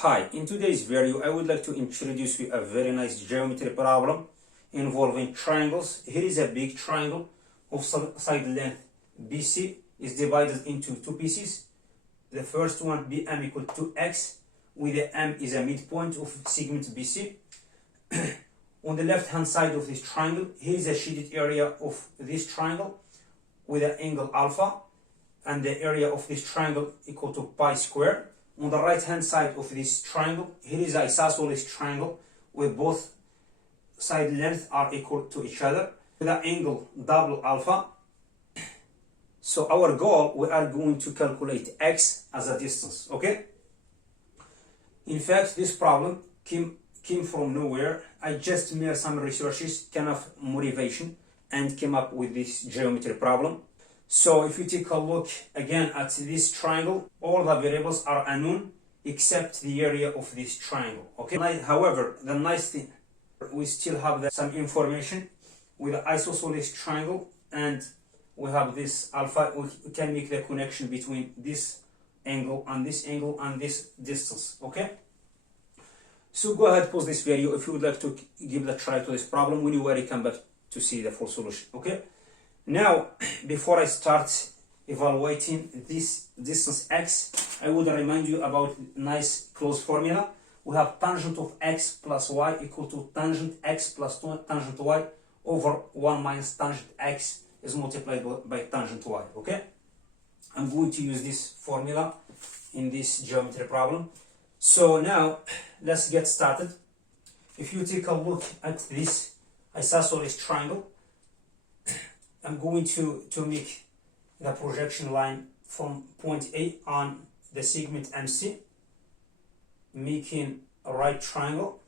Hi, in today's video I would like to introduce you a very nice geometry problem involving triangles. Here is a big triangle of side length BC is divided into two pieces. The first one BM equal to x, where the M is a midpoint of segment BC. On the left hand side of this triangle, here is a shaded area of this triangle with an angle alpha, and the area of this triangle equal to pi square. On the right hand side of this triangle, here is an isosceles triangle where both side lengths are equal to each other with an angle double alpha. So our goal, we are going to calculate x as a distance, okay? In fact, this problem came from nowhere. I just made some researches, kind of motivation, and came up with this geometry problem. So if you take a look again at this triangle, all the variables are unknown except the area of this triangle, okay? However, the nice thing, we still have some information with the isosceles triangle, and we have this alpha. We can make the connection between this angle and this distance, okay? So go ahead, pause this video if you would like to give a try to this problem. When you come back to see the full solution, okay? Now, before I start evaluating this distance x, I would remind you about nice closed formula. We have tangent of x plus y equal to tangent x plus tangent y over 1 minus tangent x is multiplied by tangent y, okay? I'm going to use this formula in this geometry problem. So now, let's get started. If you take a look at this isosceles triangle, I'm going to make the projection line from point A on the segment MC, making a right triangle.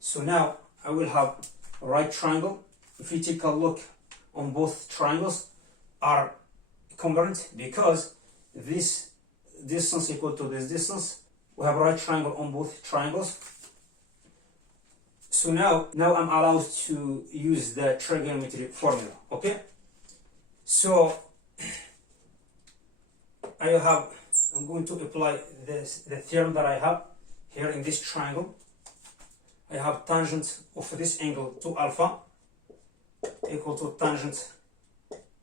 So now I will have a right triangle. If you take a look on both triangles are congruent because this distance equal to this distance. We have a right triangle on both triangles. So now I'm allowed to use the trigonometric formula, okay? So I'm going to apply the theorem that I have here in this triangle. I have tangent of this angle to alpha equal to tangent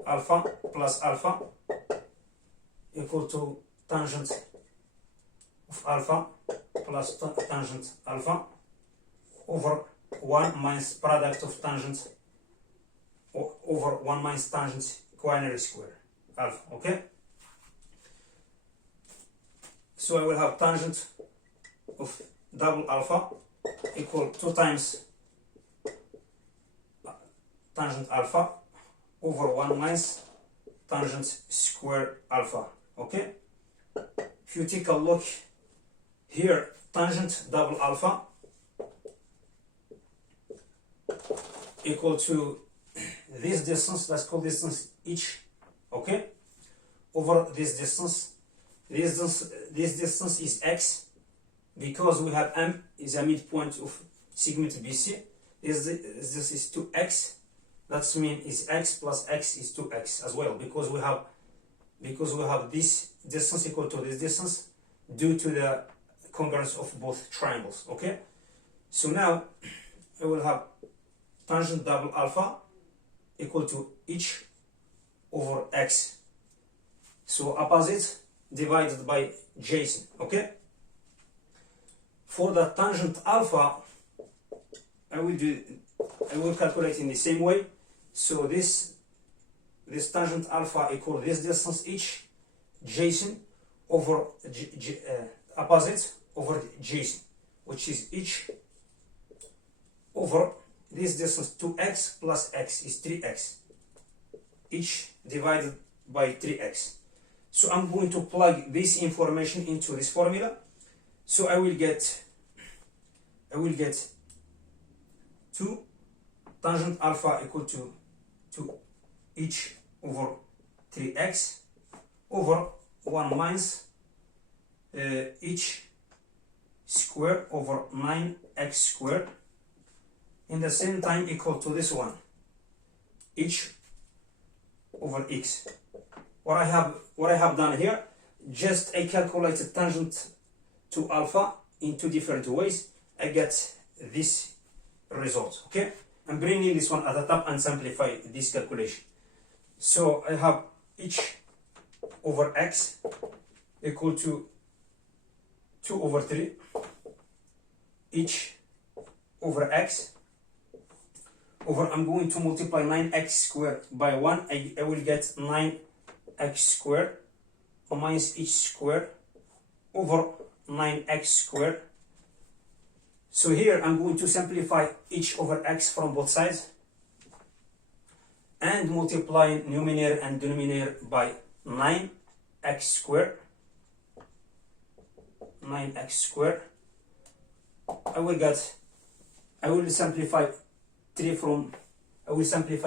alpha plus alpha equal to tangent of alpha plus tangent alpha over 1 minus product of tangent over 1 minus tangent quinary square alpha, okay? So I will have tangent of double alpha equal 2 times tangent alpha over 1 minus tangent square alpha, okay? If you take a look here, tangent double alpha equal to this distance, let's call this distance h, okay, over this distance. This distance is x because we have M is a midpoint of segment BC. This is 2x. That means is x plus x is 2x as well, because we have this distance equal to this distance due to the congruence of both triangles, okay? So now I will have tangent double alpha equal to h over x. So opposite divided by adjacent, okay? For the tangent alpha, I will calculate in the same way. So this tangent alpha equal this distance h adjacent over opposite over adjacent, which is h over this distance 2x plus x is 3x, each divided by 3x. So I'm going to plug this information into this formula. So I will get 2 tangent alpha equal to h over 3x over 1 minus h square over 9x squared, in the same time equal to this one, h over x. What I have done here, just I calculated tangent 2 alpha in two different ways, I get this result. Okay, I'm bringing this one at the top and simplify this calculation. So I have h over x equal to 2 over 3 h over x over, I'm going to multiply 9x squared by 1. I will get 9x squared minus h squared over 9x squared. So here I'm going to simplify h over x from both sides and multiply numerator and denominator by 9x squared. 9x squared. I will simplify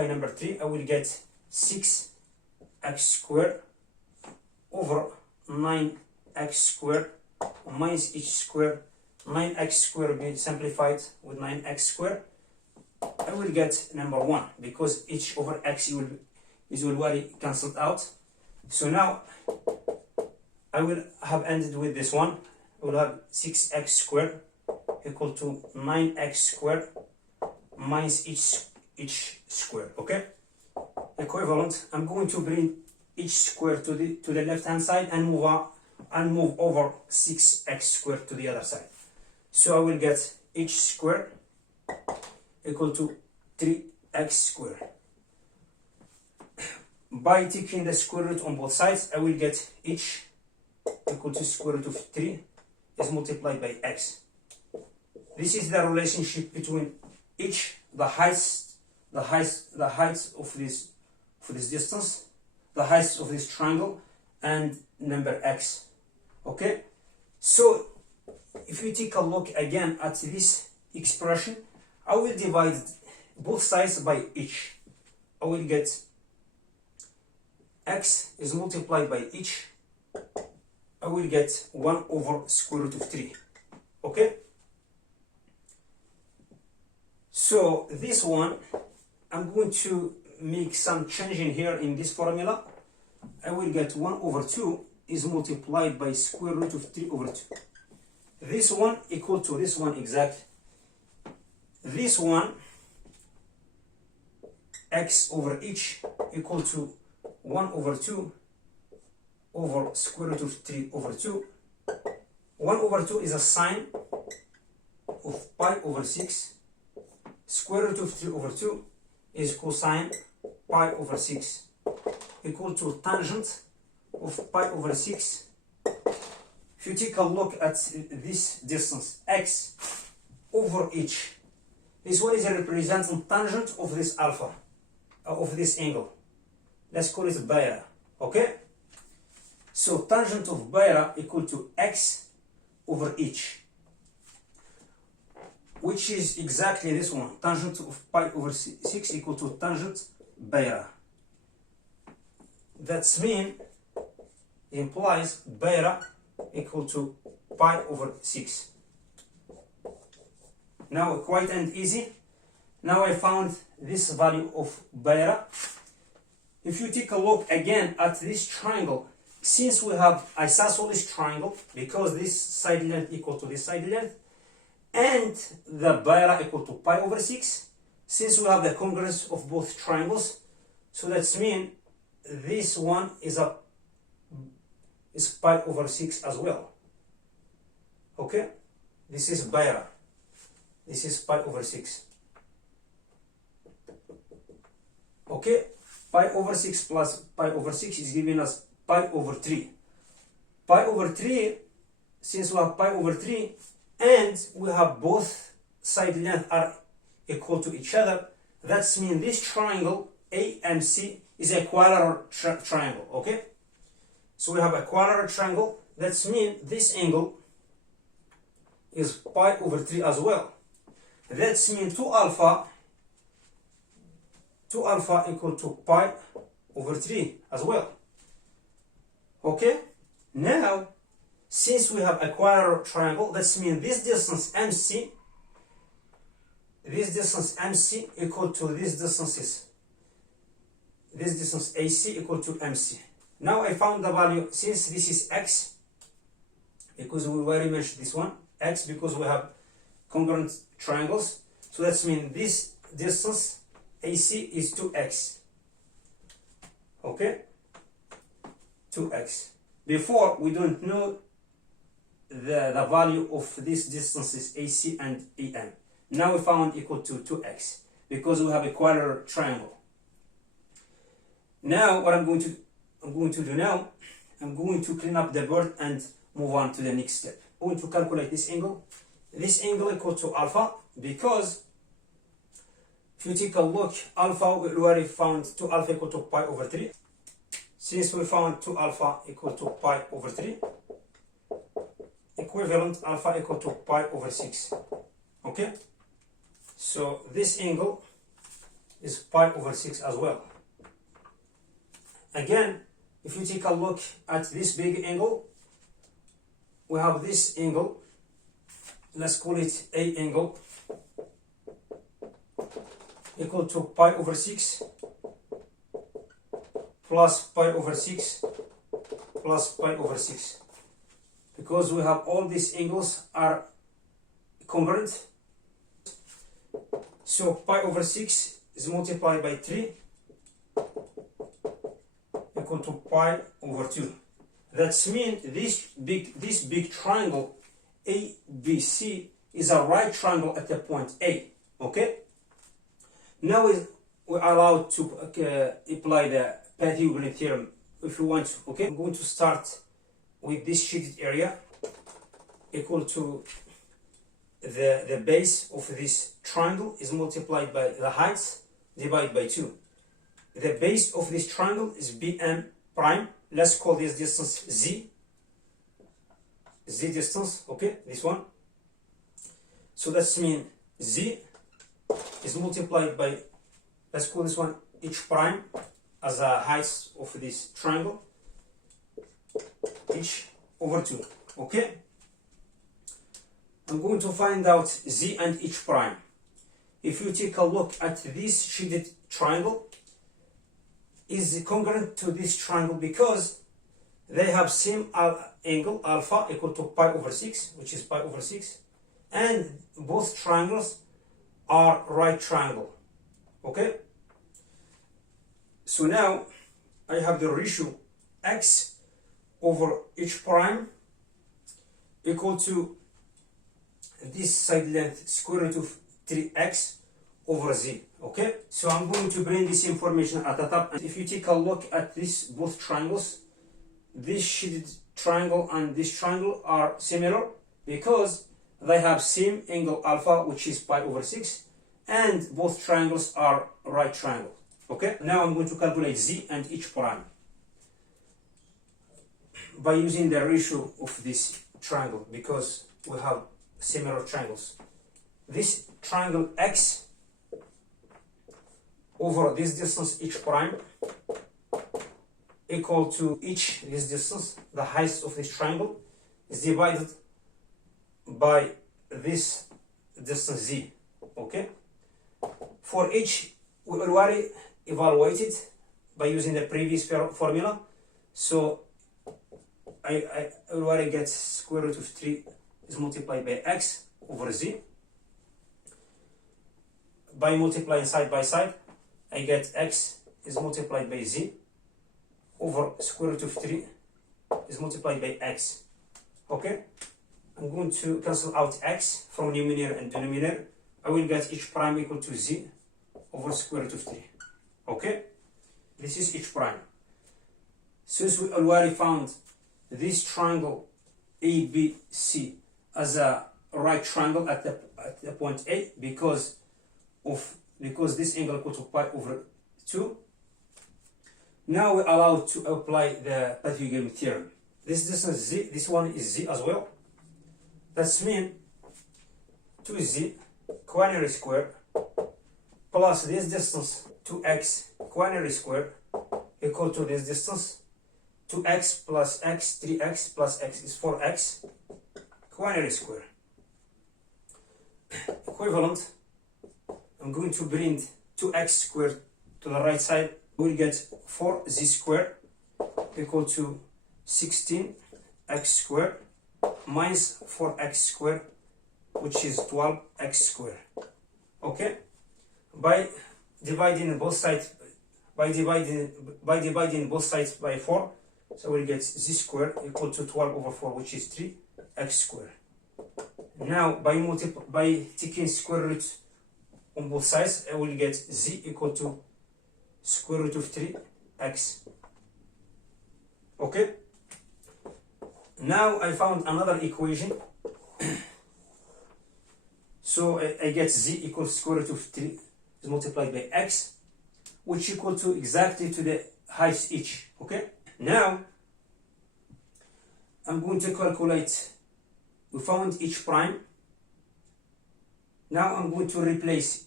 number 3. I will get 6x squared over 9x squared minus h squared. 9x squared will be simplified with 9x squared. I will get number 1 because h over x is already cancelled out. So now I will have ended with this one. I will have 6x squared equal to 9x squared minus h squared. Okay, equivalent. I'm going to bring h squared to the left hand side and move over 6x squared to the other side. So I will get h squared equal to 3x squared. By taking the square root on both sides, I will get h equal to square root of 3 is multiplied by x. This is the relationship between h, the height of this distance, the height of this triangle, and number x. Okay, so if you take a look again at this expression, I will divide both sides by h. I will get x is multiplied by h. I will get 1 over square root of 3. Okay, so this one, I'm going to make some change in here in this formula. I will get 1 over 2 is multiplied by square root of 3 over 2. This one equal to this one exactly. This one, x over h equal to 1 over 2 over square root of 3 over 2. 1 over 2 is a sine of pi over 6. Square root of 3 over 2 is cosine pi over 6 equal to tangent of pi over 6. If you take a look at this distance, x over h, this one is representing tangent of this alpha, of this angle. Let's call it beta, okay? So tangent of beta equal to x over h, which is exactly this one. Tangent of pi over 6 equal to tangent beta. That's mean implies beta equal to pi over 6. Now quite and easy. Now I found this value of beta. If you take a look again at this triangle, since we have isosceles triangle, because this side length equal to this side length, and the beta equal to pi over 6, since we have the congruence of both triangles, so that's mean this one is pi over 6 as well. Okay, this is beta, this is pi over 6. Okay, pi over 6 plus pi over 6 is giving us pi over 3. Pi over 3, since we have pi over 3 and we have both side length are equal to each other, that means this triangle AMC is a quadrilateral triangle. Okay, so we have a quadrilateral triangle. That means this angle is pi over 3 as well. That means 2 alpha equal to pi over 3 as well. Okay, now since we have a quadrilateral triangle, that means this distance MC equal to this distance AC equal to MC. Now I found the value, since this is x because we already mentioned this one, x because we have congruent triangles. So that means this distance AC is 2x. Okay, 2x. Before we don't know the value of these distances AC and EM. Now we found equal to 2x because we have a quadrilateral triangle. Now what I'm going to do now, I'm going to clean up the board and move on to the next step. I'm going to calculate this angle. This angle equal to alpha because if you take a look, alpha we already found 2 alpha equal to pi over 3. Since we found 2 alpha equal to pi over 3, equivalent alpha equal to pi over 6. Okay? So this angle is pi over 6 as well. Again, if you take a look at this big angle, we have this angle, let's call it A angle, equal to pi over 6 plus pi over 6 plus pi over 6. Because we have all these angles are congruent. So pi over 6 is multiplied by 3 equal to pi over 2. That means this big triangle ABC is a right triangle at the point A. Okay? Now we're allowed to apply the Partial Theorem if you want to. Okay? I'm going to start with this shaded area equal to the base of this triangle is multiplied by the heights divided by 2. The base of this triangle is BM prime. Let's call this distance Z. Z distance, okay, this one. So that means Z is multiplied by, let's call this one H prime as a height of this triangle. H over 2, okay? I'm going to find out Z and H prime. If you take a look at this shaded triangle, is congruent to this triangle because they have same angle alpha equal to pi over 6, which is pi over 6, and both triangles are right triangle. Okay? So now I have the ratio x over h prime equal to this side length square root of 3x over z. Okay, so I'm going to bring this information at the top. If you take a look at this both triangles, this shaded triangle and this triangle are similar because they have same angle alpha, which is pi over 6, and both triangles are right triangle. Okay, now I'm going to calculate z and h prime by using the ratio of this triangle because we have similar triangles. This triangle x over this distance h prime equal to each this distance, the height of this triangle, is divided by this distance z. Okay, for h we already evaluated by using the previous formula, so I already get square root of 3 is multiplied by x over z. By multiplying side by side, I get x is multiplied by z over square root of 3 is multiplied by x. Okay, I'm going to cancel out x from numerator and denominator. I will get h prime equal to z over square root of 3. Okay, this is h prime. Since we already found this triangle ABC as a right triangle at the point A because this angle equal to pi over 2, now we're allowed to apply the Partial Theorem. This distance z, this one is z as well. That means 2z quaternary square plus this distance 2x quaternary square equal to this distance 2x plus x, 3x plus x is 4x quaternary square. Equivalent, I'm going to bring 2x squared to the right side. We'll get 4z squared equal to 16x squared minus 4x squared, which is 12x squared. Okay, by dividing both sides by both sides by 4, so we'll get z squared equal to 12 over 4, which is 3x squared. Now by taking square root on both sides, I will get z equal to square root of 3x. Okay, now I found another equation. So I get z equals square root of 3 is multiplied by x, which equal to exactly to the height each. Okay, now I'm going to calculate. We found h prime. Now I'm going to replace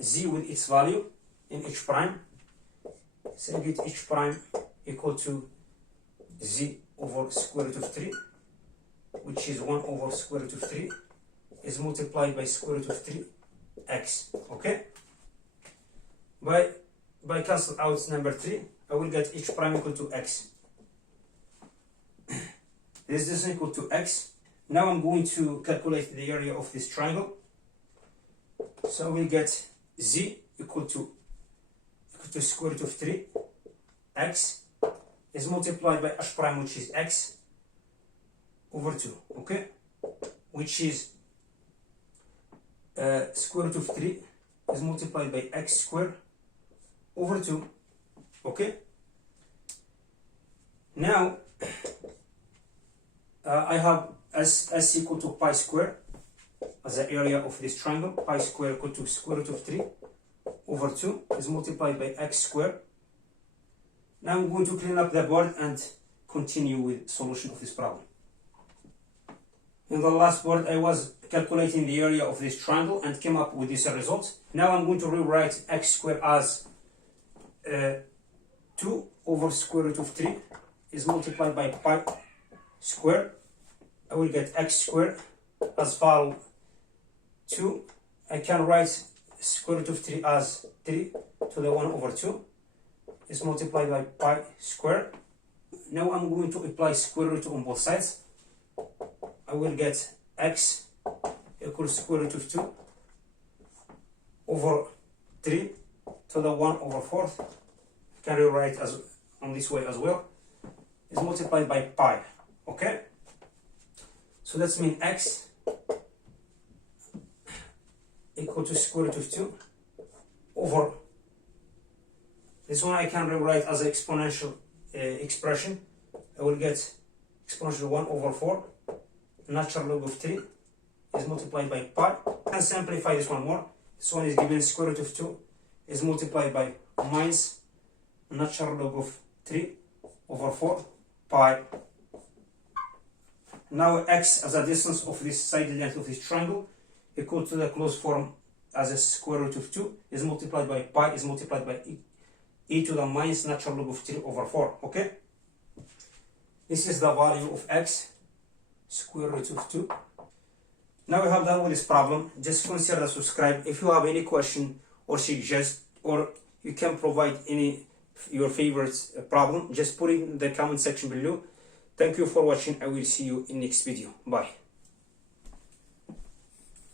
z with its value in h prime. So I get h prime equal to z over square root of 3, which is 1 over square root of 3, is multiplied by square root of 3x. Okay, by cancel out number 3, I will get h prime equal to x. This is equal to x. Now I'm going to calculate the area of this triangle. So we get z equal to square root of 3x is multiplied by h prime, which is x, over 2. Okay, which is square root of 3 is multiplied by x squared over 2. Okay, now I have s equal to pi squared as the area of this triangle. Pi squared equal to square root of 3 over 2 is multiplied by x squared. Now I'm going to clean up the board and continue with solution of this problem. In the last board, I was calculating the area of this triangle and came up with this result. Now I'm going to rewrite x squared as 2 over square root of 3 is multiplied by pi squared. I will get x squared as follows: 2. I can write square root of 3 as 3 to the 1 over 2 is multiplied by pi squared. Now I'm going to apply square root on both sides. I will get x equals square root of 2 over 3 to the 1 over 4. I can rewrite as on this way as well. Is multiplied by pi. Okay, so that's mean x equal to square root of 2 over this one. I can rewrite as an exponential expression. I will get exponential 1 over 4 natural log of 3 is multiplied by pi. I can simplify this one more. This one is given square root of 2 is multiplied by minus natural log of 3 over 4 pi. Now x as a distance of this side length of this triangle equal to the closed form as a square root of 2 is multiplied by pi is multiplied by e to the minus natural log of 3 over 4. Okay, this is the value of x, square root of 2. Now we have done with this problem. Just consider subscribe. If you have any question or suggest, or you can provide any your favorite problem, just put it in the comment section below. Thank you for watching. I will see you in next video. Bye.